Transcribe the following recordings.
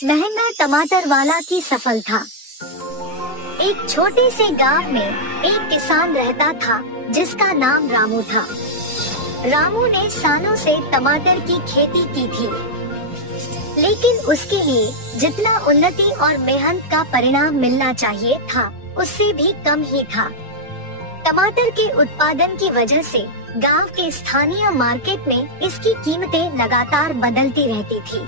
महंगा टमाटर वाला की सफल था। एक छोटे से गांव में एक किसान रहता था जिसका नाम रामू था। रामू ने सालों से टमाटर की खेती की थी, लेकिन उसके लिए जितना उन्नति और मेहनत का परिणाम मिलना चाहिए था उससे भी कम ही था। टमाटर के उत्पादन की वजह से गांव के स्थानीय मार्केट में इसकी कीमतें लगातार बदलती रहती थी।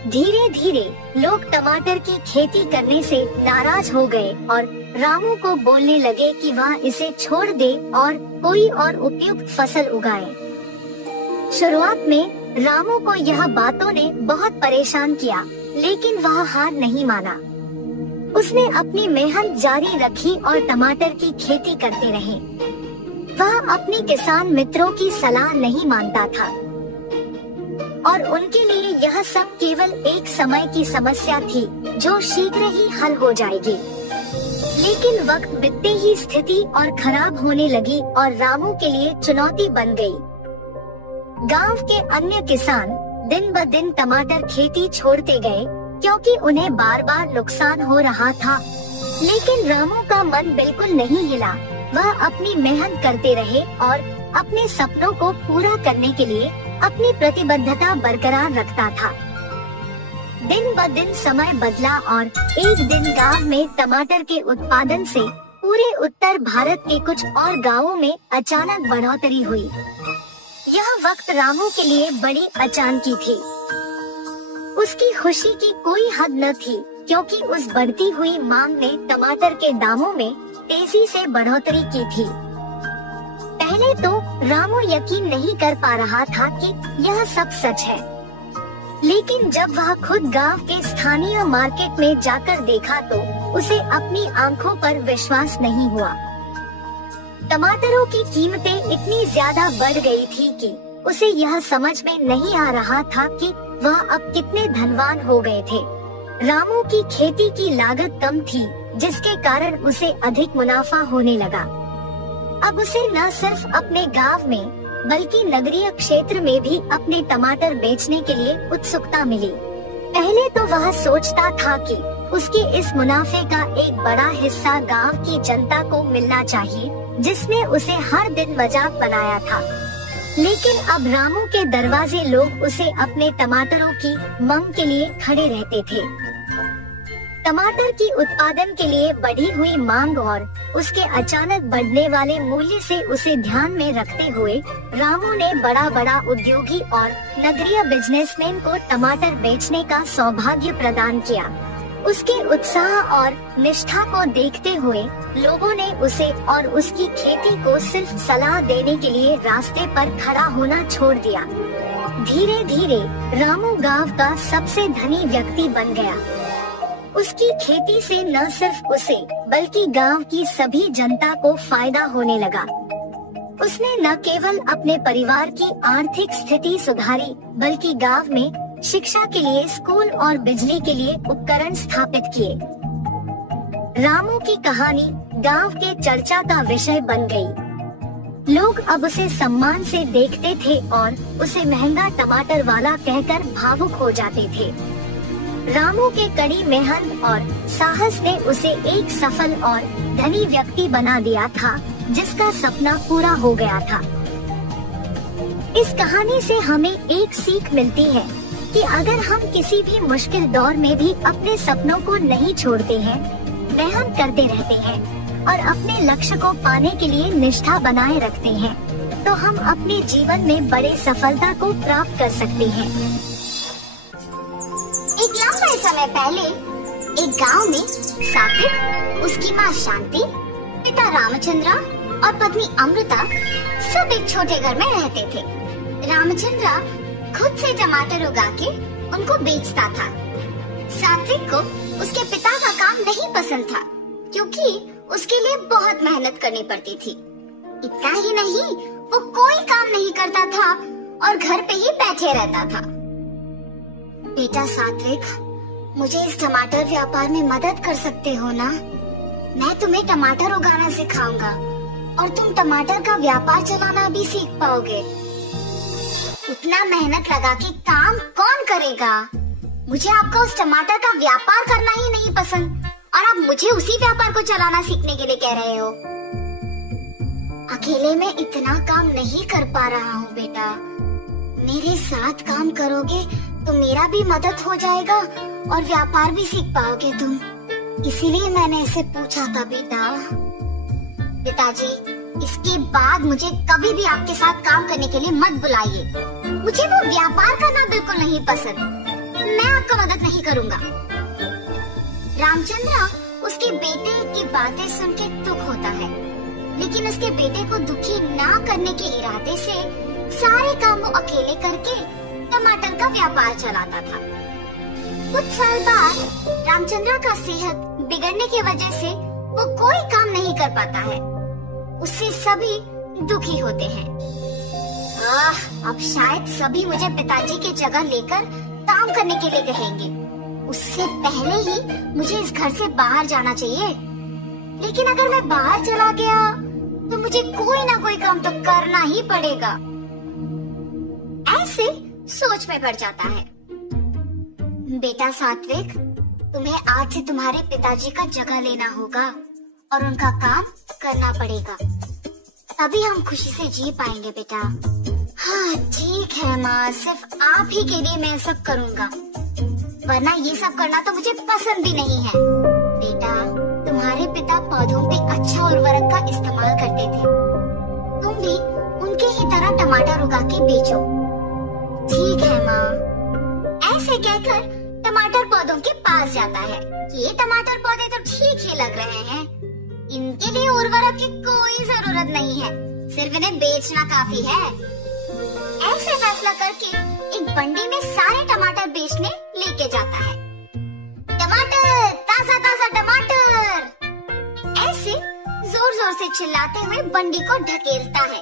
धीरे धीरे लोग टमाटर की खेती करने से नाराज हो गए और रामू को बोलने लगे कि वह इसे छोड़ दे और कोई और उपयुक्त फसल उगाए। शुरुआत में रामू को यह बातों ने बहुत परेशान किया, लेकिन वह हार नहीं माना। उसने अपनी मेहनत जारी रखी और टमाटर की खेती करते रहे। वह अपने किसान मित्रों की सलाह नहीं मानता था और उनके लिए यह सब केवल एक समय की समस्या थी जो शीघ्र ही हल हो जाएगी। लेकिन वक्त बीतते ही स्थिति और खराब होने लगी और रामू के लिए चुनौती बन गई। गांव के अन्य किसान दिन ब दिन टमाटर खेती छोड़ते गए क्योंकि उन्हें बार बार नुकसान हो रहा था। लेकिन रामू का मन बिल्कुल नहीं हिला। वह अपनी मेहनत करते रहे और अपने सपनों को पूरा करने के लिए अपनी प्रतिबद्धता बरकरार रखता था। दिन ब दिन समय बदला और एक दिन गांव में टमाटर के उत्पादन से पूरे उत्तर भारत के कुछ और गांवों में अचानक बढ़ोतरी हुई। यह वक्त रामू के लिए बड़ी अचानकी थी। उसकी खुशी की कोई हद न थी क्योंकि उस बढ़ती हुई मांग ने टमाटर के दामों में तेजी से बढ़ोतरी की थी। पहले तो रामू यकीन नहीं कर पा रहा था कि यह सब सच है, लेकिन जब वह खुद गांव के स्थानीय मार्केट में जाकर देखा तो उसे अपनी आंखों पर विश्वास नहीं हुआ। टमाटरों की कीमतें इतनी ज्यादा बढ़ गई थी कि उसे यह समझ में नहीं आ रहा था कि वह अब कितने धनवान हो गए थे। रामू की खेती की लागत कम थी, जिसके कारण उसे अधिक मुनाफा होने लगा। अब उसे न सिर्फ अपने गांव में बल्कि नगरीय क्षेत्र में भी अपने टमाटर बेचने के लिए उत्सुकता मिली। पहले तो वह सोचता था कि उसके इस मुनाफे का एक बड़ा हिस्सा गांव की जनता को मिलना चाहिए, जिसने उसे हर दिन मजाक बनाया था। लेकिन अब रामू के दरवाजे लोग उसे अपने टमाटरों की मांग के लिए खड़े रहते थे। टमाटर की उत्पादन के लिए बढ़ी हुई मांग और उसके अचानक बढ़ने वाले मूल्य से उसे ध्यान में रखते हुए रामू ने बड़ा उद्योगी और नगरीय बिजनेसमैन को टमाटर बेचने का सौभाग्य प्रदान किया। उसके उत्साह और निष्ठा को देखते हुए लोगों ने उसे और उसकी खेती को सिर्फ सलाह देने के लिए रास्ते पर खड़ा होना छोड़ दिया। धीरे धीरे रामू गांव का सबसे धनी व्यक्ति बन गया। उसकी खेती से न सिर्फ उसे बल्कि गांव की सभी जनता को फायदा होने लगा। उसने न केवल अपने परिवार की आर्थिक स्थिति सुधारी बल्कि गांव में शिक्षा के लिए स्कूल और बिजली के लिए उपकरण स्थापित किए। रामू की कहानी गांव के चर्चा का विषय बन गई। लोग अब उसे सम्मान से देखते थे और उसे महंगा टमाटर वाला कहकर भावुक हो जाते थे। रामू के कड़ी मेहनत और साहस ने उसे एक सफल और धनी व्यक्ति बना दिया था, जिसका सपना पूरा हो गया था। इस कहानी से हमें एक सीख मिलती है कि अगर हम किसी भी मुश्किल दौर में भी अपने सपनों को नहीं छोड़ते हैं, मेहनत करते रहते हैं और अपने लक्ष्य को पाने के लिए निष्ठा बनाए रखते हैं, तो हम अपने जीवन में बड़े सफलता को प्राप्त कर सकते हैं। एक लंबे समय पहले एक गांव में सात्विक, उसकी माँ शांति, पिता रामचंद्र और पत्नी अमृता सब एक छोटे घर में रहते थे। रामचंद्र खुद से टमाटर उगा के उनको बेचता था। सात्विक को उसके पिता का काम नहीं पसंद था क्योंकि उसके लिए बहुत मेहनत करनी पड़ती थी। इतना ही नहीं, वो कोई काम नहीं करता था और घर पे ही बैठे रहता था। बेटा सात्विक, मुझे इस टमाटर व्यापार में मदद कर सकते हो ना? मैं तुम्हें टमाटर उगाना सिखाऊंगा और तुम टमाटर का व्यापार चलाना भी सीख पाओगे। उतना मेहनत लगा के काम कौन करेगा? मुझे आपका उस टमाटर का व्यापार करना ही नहीं पसंद और आप मुझे उसी व्यापार को चलाना सीखने के लिए कह रहे हो। अकेले में इतना काम नहीं कर पा रहा हूँ बेटा, मेरे साथ काम करोगे तो मेरा भी मदद हो जाएगा और व्यापार भी सीख पाओगे तुम। इसीलिए मैंने ऐसे पूछा था बेटा। पिताजी, इसके बाद मुझे कभी भी आपके साथ काम करने के लिए मत बुलाइए। मुझे वो व्यापार करना बिल्कुल नहीं पसंद। मैं आपका मदद नहीं करूँगा। रामचंद्र उसके बेटे की बातें सुन के दुख होता है, लेकिन उसके बेटे को दुखी ना करने के इरादे से सारे काम वो अकेले करके टमाटर का व्यापार चलाता था। कुछ साल बाद रामचंद्र का सेहत बिगड़ने की वजह से वो कोई काम नहीं कर पाता है। उससे सभी दुखी होते हैं। अब शायद सभी मुझे पिताजी की जगह लेकर काम करने के लिए कहेंगे। उससे पहले ही मुझे इस घर से बाहर जाना चाहिए। लेकिन अगर मैं बाहर चला गया तो मुझे कोई ना कोई काम तो करना ही पड़ेगा। ऐसे सोच में पड़ जाता है। बेटा सात्विक, तुम्हें आज से तुम्हारे पिताजी का जगह लेना होगा और उनका काम करना पड़ेगा, तभी हम खुशी से जी पाएंगे बेटा। हाँ ठीक है माँ, सिर्फ आप ही के लिए मैं सब करूँगा, वरना ये सब करना तो मुझे पसंद भी नहीं है। बेटा, तुम्हारे पिता पौधों पे अच्छा उर्वरक का इस्तेमाल करते थे, तुम भी उनके ही तरह टमाटर उगा के बेचो। ठीक है माँ। ऐसे कहकर टमाटर पौधों के पास जाता है। ये टमाटर पौधे तो ठीक ही लग रहे हैं, इनके लिए उर्वरक की कोई जरूरत नहीं है, सिर्फ इन्हें बेचना काफी है। ऐसे फैसला करके एक बंडी में सारे टमाटर बेचने लेके जाता है। टमाटर, ताजा ताजा टमाटर, ऐसे जोर जोर से चिल्लाते हुए बंडी को ढकेलता है।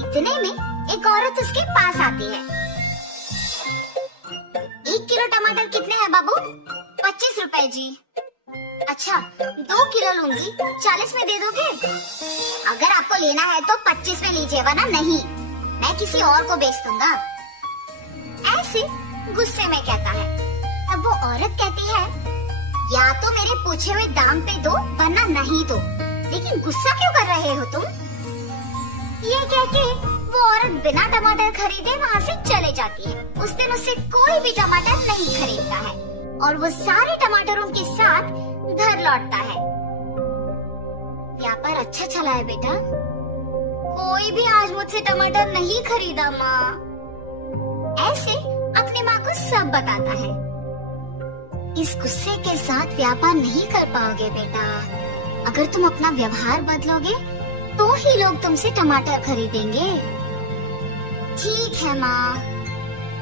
इतने में एक औरत उसके पास आती है। 1 किलो टमाटर कितने हैं बाबू? 25 रुपए जी। अच्छा, 2 किलो लूंगी, 40 में दे दोगे? अगर आपको लेना है तो 25 में लीजिए, वरना नहीं, मैं किसी और को बेच दूंगा। ऐसे गुस्से में कहता है। तब वो औरत कहती है, या तो मेरे पूछे हुए दाम पे दो, वरना नहीं दो, लेकिन गुस्सा क्यों कर रहे हो तुम? ये कह के वो औरत बिना टमाटर खरीदे वहाँ से चले जाती है। उस दिन उससे कोई भी टमाटर नहीं खरीदता है और वो सारे टमाटरों के साथ घर लौटता है। व्यापार अच्छा चला है बेटा? कोई भी आज मुझसे टमाटर नहीं खरीदा माँ। ऐसे अपनी माँ को सब बताता है। इस गुस्से के साथ व्यापार नहीं कर पाओगे बेटा। अगर तुम अपना व्यवहार बदलोगे तो ही लोग तुमसे टमाटर खरीदेंगे। ठीक है माँ।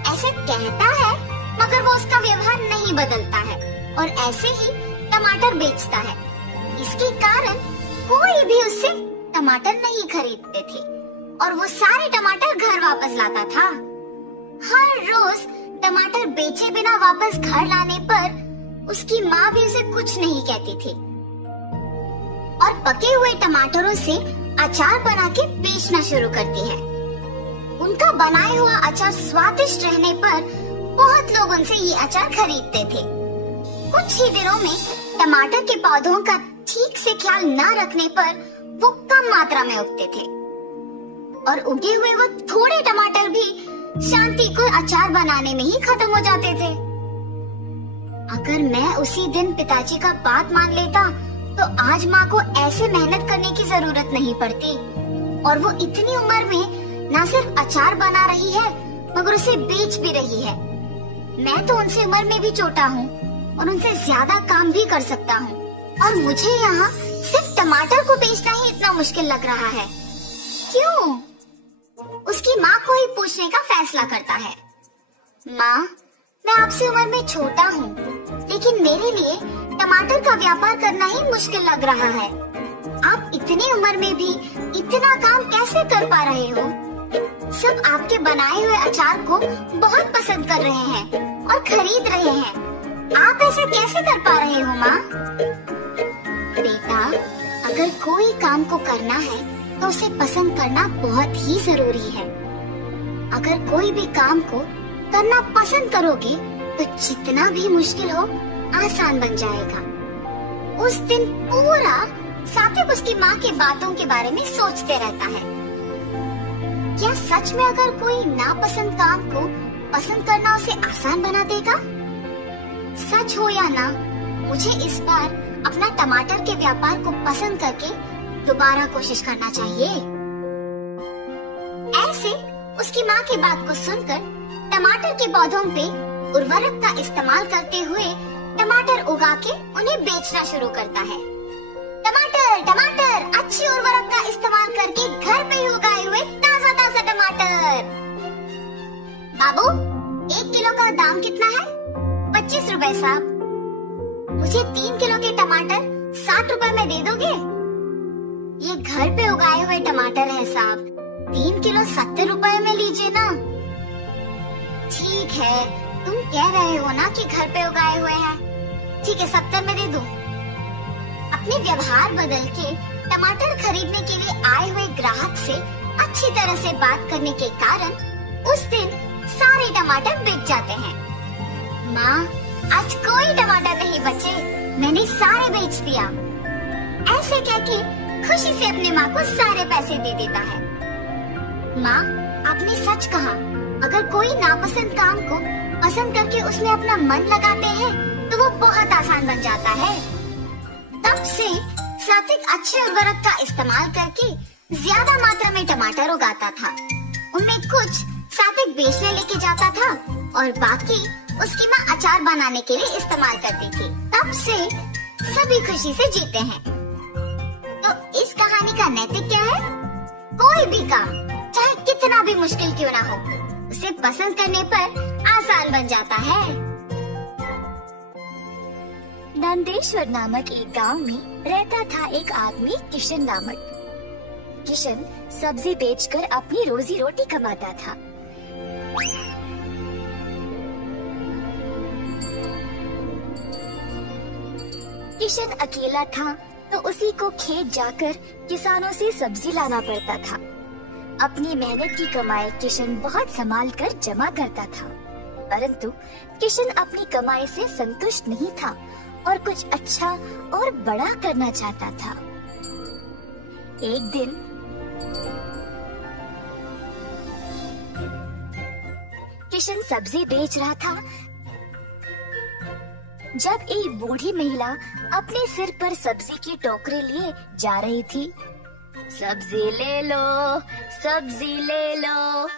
ऐसे कहता है, मगर वो उसका व्यवहार नहीं बदलता है और ऐसे ही टमाटर बेचता है। इसके कारण कोई भी उससे टमाटर नहीं खरीदते थे और वो सारे टमाटर घर वापस लाता था। हर रोज टमाटर बेचे बिना वापस घर लाने पर उसकी माँ भी उसे कुछ नहीं कहती थी और पके हुए टमाटरों से अचार बना के बेचना शुरू करती है। उनका बनाया हुआ अचार स्वादिष्ट रहने पर बहुत लोग उनसे ये अचार खरीदते थे। कुछ ही दिनों में टमाटर के पौधों का ठीक से ख्याल न रखने पर वो कम मात्रा में उगते थे और उगे हुए वो थोड़े टमाटर भी शांति को अचार बनाने में ही खत्म हो जाते थे। अगर मैं उसी दिन पिताजी का बात मान लेता तो आज माँ को ऐसे मेहनत करने की जरूरत नहीं पड़ती और वो इतनी उम्र में न सिर्फ अचार बना रही है मगर उसे बेच भी रही है। मैं तो उनसे उम्र में भी छोटा हूँ और उनसे ज्यादा काम भी कर सकता हूँ और मुझे यहाँ सिर्फ टमाटर को बेचना ही इतना मुश्किल लग रहा है। क्यों? उसकी माँ को ही पूछने का फैसला करता है। माँ, मैं आपसे उम्र में छोटा हूँ, लेकिन मेरे लिए टमाटर का व्यापार करना ही मुश्किल लग रहा है। आप इतनी उम्र में भी इतना काम कैसे कर पा रहे हो? सब आपके बनाए हुए अचार को बहुत पसंद कर रहे हैं और खरीद रहे हैं। आप ऐसे कैसे कर पा रहे हो माँ? बेटा, अगर कोई काम को करना है तो उसे पसंद करना बहुत ही जरूरी है। अगर कोई भी काम को करना पसंद करोगे तो जितना भी मुश्किल हो आसान बन जाएगा। उस दिन पूरा सात्विक उसकी माँ की बातों के बारे में सोचते रहता है। क्या सच में अगर कोई नापसंद काम को पसंद करना उसे आसान बना देगा? सच हो या ना, मुझे इस बार अपना टमाटर के व्यापार को पसंद करके दोबारा कोशिश करना चाहिए। ऐसे उसकी माँ की बात को सुनकर टमाटर के पौधों पे उर्वरक का इस्तेमाल करते हुए टमाटर उगा के उन्हें बेचना शुरू करता है। टमाटर टमाटर अच्छी उर्वरक का इस्तेमाल करके घर पे ही उगाए हुए ताजा ताजा टमाटर। बाबू, 1 किलो का दाम कितना है? 25 रुपए साहब। मुझे 3 किलो के टमाटर 60 रुपए में दे दोगे? ये घर पे उगाए हुए टमाटर है साहब, 3 किलो 70 रुपए में लीजिए ना। ठीक है, तुम कह रहे हो ना कि घर पे उगाए हुए हैं। ठीक है, 70 में दे दूं। अपने व्यवहार बदल के टमाटर खरीदने के लिए आए हुए ग्राहक से अच्छी तरह से बात करने के कारण उस दिन सारे टमाटर बिक जाते हैं। माँ, आज कोई टमाटर नहीं बचे, मैंने सारे बेच दिया। ऐसे कहके खुशी से अपने माँ को सारे पैसे दे देता है। माँ, आपने सच कहा, अगर कोई नापसंद काम को पसंद करके उसमें अपना मन लगाते हैं तो वो बहुत आसान बन जाता है। तब से सात्विक अच्छे उर्वरक का इस्तेमाल करके ज्यादा मात्रा में टमाटर उगाता था। उनमें कुछ सात्विक बेचने लेके जाता था और बाकी उसकी माँ अचार बनाने के लिए इस्तेमाल करती थी। तब से सभी खुशी से जीते हैं। तो इस कहानी का नैतिक क्या है? कोई भी काम चाहे कितना भी मुश्किल क्यों ना हो, उसे पसंद करने पर आसान बन जाता है। नंदेश्वर नामक एक गांव में रहता था एक आदमी किशन नामक। किशन सब्जी बेचकर अपनी रोजी रोटी कमाता था। किशन अकेला था तो उसी को खेत जाकर किसानों से सब्जी लाना पड़ता था। अपनी मेहनत की कमाई किशन बहुत संभाल कर जमा करता था, परंतु किशन अपनी कमाई से संतुष्ट नहीं था और कुछ अच्छा और बड़ा करना चाहता था। एक दिन किशन सब्जी बेच रहा था जब एक बूढ़ी महिला अपने सिर पर सब्जी की टोकरी लिए जा रही थी। सब्जी ले लो, सब्जी ले लो।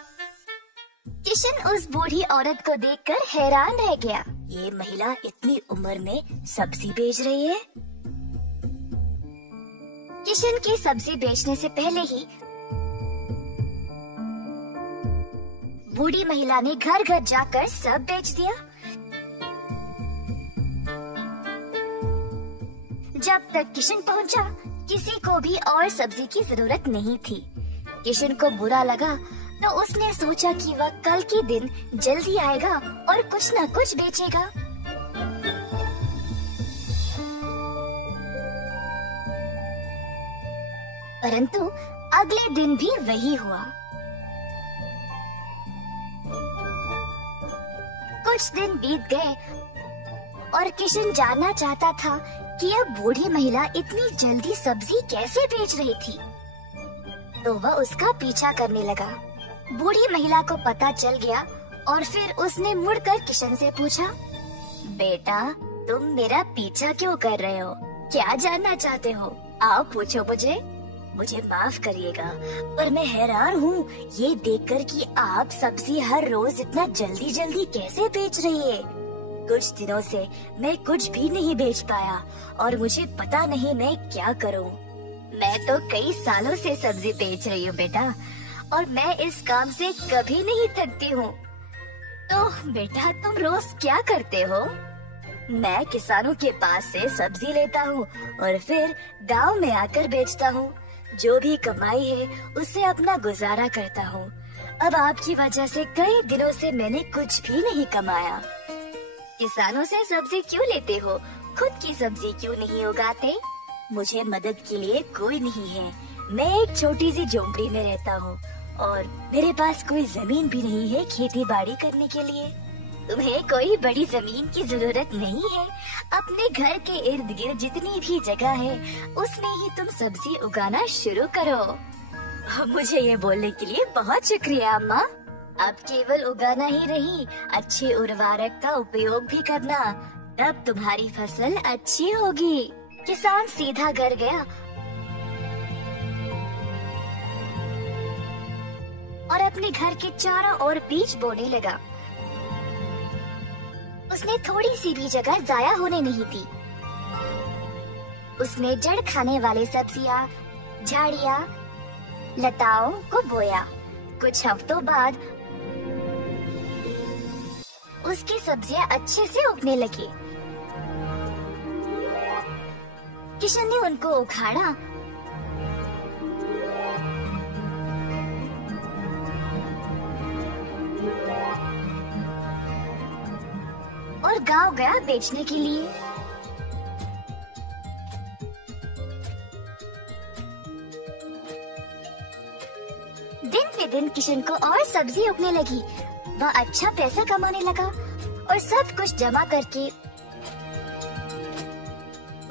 किशन उस बूढ़ी औरत को देखकर हैरान रह गया। ये महिला इतनी उम्र में सब्जी बेच रही है। किशन के सब्जी बेचने से पहले ही बूढ़ी महिला ने घर घर जाकर सब बेच दिया। जब तक किशन पहुंचा, किसी को भी और सब्जी की जरूरत नहीं थी। किशन को बुरा लगा तो उसने सोचा कि वह कल के दिन जल्दी आएगा और कुछ न कुछ बेचेगा। परंतु अगले दिन भी वही हुआ। कुछ दिन बीत गए और किशन जानना चाहता था कि यह बूढ़ी महिला इतनी जल्दी सब्जी कैसे बेच रही थी, तो वह उसका पीछा करने लगा। बूढ़ी महिला को पता चल गया और फिर उसने मुड़कर किशन से पूछा, बेटा, तुम मेरा पीछा क्यों कर रहे हो? क्या जानना चाहते हो? आओ पूछो मुझे माफ करिएगा, पर मैं हैरान हूँ ये देखकर कि आप सब्जी हर रोज इतना जल्दी जल्दी कैसे बेच रही है। कुछ दिनों से मैं कुछ भी नहीं बेच पाया और मुझे पता नहीं मैं क्या करूँ। मैं तो कई सालों से सब्जी बेच रही हूँ बेटा, और मैं इस काम से कभी नहीं थकती हूँ। तो बेटा, तुम रोज क्या करते हो? मैं किसानों के पास से सब्जी लेता हूँ और फिर गांव में आकर बेचता हूँ। जो भी कमाई है उससे अपना गुजारा करता हूँ। अब आपकी वजह से कई दिनों से मैंने कुछ भी नहीं कमाया। किसानों से सब्जी क्यों लेते हो? खुद की सब्जी क्यों नहीं उगाते? मुझे मदद के लिए कोई नहीं है। मैं एक छोटी सी झोंपड़ी में रहता हूँ और मेरे पास कोई जमीन भी नहीं है खेती बाड़ी करने के लिए। तुम्हें कोई बड़ी जमीन की जरूरत नहीं है। अपने घर के इर्द गिर्द जितनी भी जगह है उसमें ही तुम सब्जी उगाना शुरू करो। मुझे ये बोलने के लिए बहुत शुक्रिया अम्मा। अब केवल उगाना ही नहीं, अच्छे उर्वरक का उपयोग भी करना, तब तुम्हारी फसल अच्छी होगी। किसान सीधा घर गया और अपने घर के चारों ओर बीज बोने लगा। उसने थोड़ी सी भी जगह जाया होने नहीं दी। उसने जड़ खाने वाले सब्जियां, झाड़ियां, लताओं को बोया। कुछ हफ्तों बाद उसकी सब्जियां अच्छे से उगने लगी। किशन ने उनको उखाड़ा और गांव गया बेचने के लिए। दिन पे दिन किशन को और सब्जी उगने लगी। वह अच्छा पैसा कमाने लगा और सब कुछ जमा करके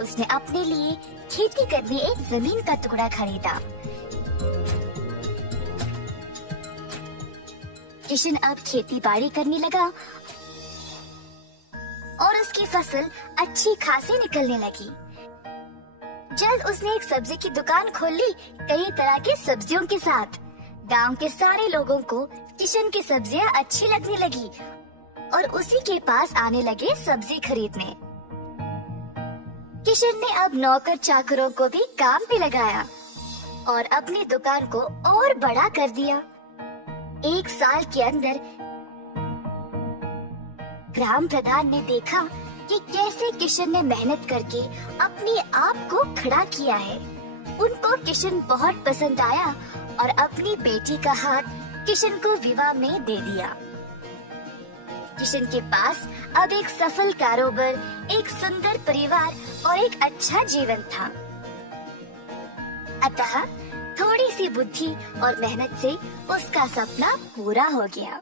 उसने अपने लिए खेती करने एक जमीन का टुकड़ा खरीदा। किशन अब खेती बाड़ी करने लगा और उसकी फसल अच्छी खासी निकलने लगी। जल्द उसने एक सब्जी की दुकान खोल ली, कई तरह की सब्जियों के साथ। गांव के सारे लोगों को किशन की सब्जियां अच्छी लगने लगी और उसी के पास आने लगे सब्जी खरीदने। किशन ने अब नौकर चाकरों को भी काम पे लगाया और अपनी दुकान को और बड़ा कर दिया। एक साल के अंदर ग्राम प्रधान ने देखा कि कैसे किशन ने मेहनत करके अपने आप को खड़ा किया है। उनको किशन बहुत पसंद आया और अपनी बेटी का हाथ किशन को विवाह में दे दिया। किशन के पास अब एक सफल कारोबार, एक सुंदर परिवार और एक अच्छा जीवन था। अतः थोड़ी सी बुद्धि और मेहनत से उसका सपना पूरा हो गया।